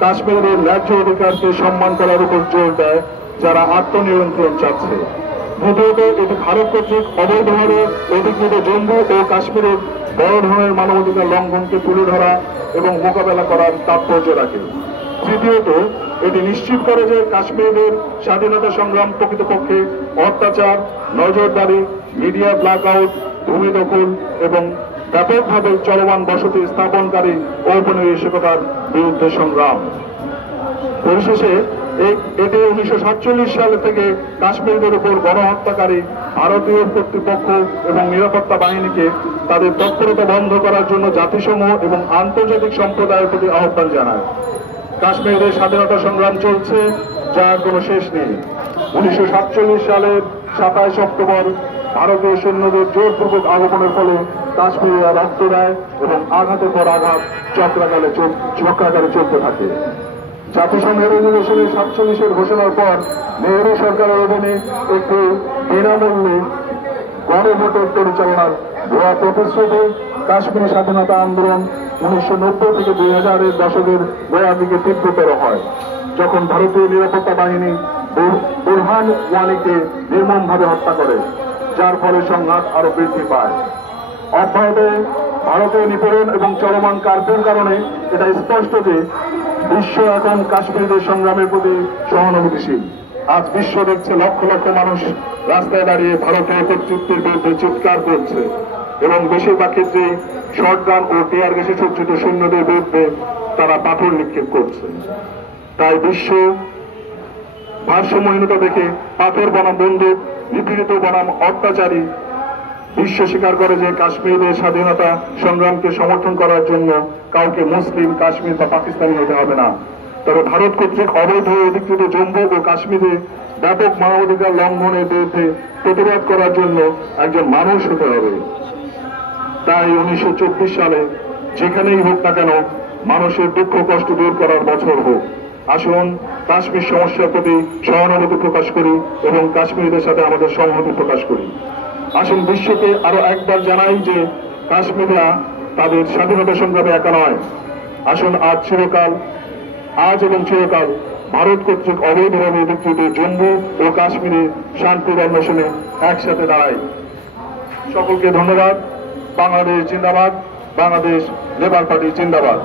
কাশ্মীরের ন্যায্য অধিকারকে সম্মান করার উপর জোর দেয়, যারা আত্মনিয়ন্ত্রণ চাচ্ছে। দ্বিতীয়ত, এটি ভারত কর্তৃক অবৈধভাবে অধিকৃত জম্মু ও কাশ্মীরের বড় ধরনের মানবাধিকার লঙ্ঘনকে তুলে ধরা এবং মোকাবেলা করার তাৎপর্য রাখে। তৃতীয়ত, এটি নিশ্চিত করে যে কাশ্মীরের স্বাধীনতা সংগ্রাম প্রকৃতপক্ষে অত্যাচার, নজরদারি, মিডিয়া ব্ল্যাকআউট, ভূমি দখল এবং ব্যাপকভাবে চলমান বসতি স্থাপনকারী ঔপনিবেশিকতার বিরুদ্ধে সংগ্রাম। পরিশেষে এটি 1947 সাল থেকে কাশ্মীরদের উপর গণহত্যাকারী ভারতীয় কর্তৃপক্ষ এবং নিরাপত্তা বাহিনীকে তাদের তৎপরতা বন্ধ করার জন্য জাতিসংঘ এবং আন্তর্জাতিক সম্প্রদায়ের প্রতি আহ্বান জানায়। কাশ্মীরের স্বাধীনতা সংগ্রাম চলছে, যার কোনো শেষ নেই। 1947 সালের 27 অক্টোবর ভারতীয় সৈন্যদের জোরপূর্বক আগমনের ফলে কাশ্মীরিরা রক্ত দেয় এবং আঘাতের পর আঘাত চক্রাকারে চলতে থাকে। জাতিসংঘের অধিবেশনে 47-এর ঘোষণার পর নেহরু সরকারের অধীনে একটি বিনামূল্যে গণভোটের পরিচালনার ভুয়া প্রতিশ্রুতি কাশ্মীর স্বাধীনতা আন্দোলন 1990 থেকে 2000-এর দশকের গোড়ার দিকে তীব্রতর হয়, যখন ভারতীয় নিরাপত্তা বাহিনী বুরহান ওয়ানিকে নির্মমভাবে হত্যা করে, যার ফলে সংঘাত আরো বৃদ্ধি পায়। অব্যাহত ভারতীয় নিপীড়ন এবং চলমান কার্যের কারণে এটা স্পষ্ট যে বিশ্ব এখন কাশ্মীরদের সংগ্রামের প্রতি সহানুভূতিশীল। আজ বিশ্ব দেখছে লক্ষ লক্ষ মানুষ রাস্তায় দাঁড়িয়ে ভারতীয় কর্তৃত্বের বিরুদ্ধে চিৎকার করছে এবং বেশিরভাগ ক্ষেত্রে শটগান ও টিয়ার গ্যাসে সজ্জিত সৈন্যদের বিরুদ্ধে তারা পাথর নিক্ষেপ করছে। তাই বিশ্ব ভারসাম্যহীনতা দেখে পাথর বনাম বন্দুক, নিপীড়িত বনাম অত্যাচারী বিশ্ব স্বীকার করে যে কাশ্মীরের স্বাধীনতা সংগ্রামকে সমর্থন করার জন্য কাউকে মুসলিম, কাশ্মীর বা পাকিস্তানি হতে হবে না। তবে ভারত কর্তৃক অবৈধ অধিকৃত জম্মু ও কাশ্মীরে ব্যাপক মানবাধিকার লঙ্ঘনের বিরুদ্ধে প্রতিবাদ করার জন্য একজন মানুষ হতে হবে। তাই 1924 সালে যেখানেই হোক না কেন মানুষের দুঃখ কষ্ট দূর করার বছর হোক। আসুন কাশ্মীর সমস্যার প্রতি সহানুভূতি প্রকাশ করি এবং কাশ্মীরদের সাথে আমাদের সংহতি প্রকাশ করি। আসুন বিশ্বকে আরো একবার জানাই যে কাশ্মীররা তাদের স্বাধীনতা সংগ্রামে একা নয়। আসুন আজ এবং চিরকাল ভারত কর্তৃক অবৈধভাবে অধিকৃত জম্মু ও কাশ্মীরে শান্তির অন্বেষণে একসাথে দাঁড়াই। সকলকে ধন্যবাদ। বাংলাদেশ জিন্দাবাদ। বাংলাদেশ লেবার পার্টি জিন্দাবাদ।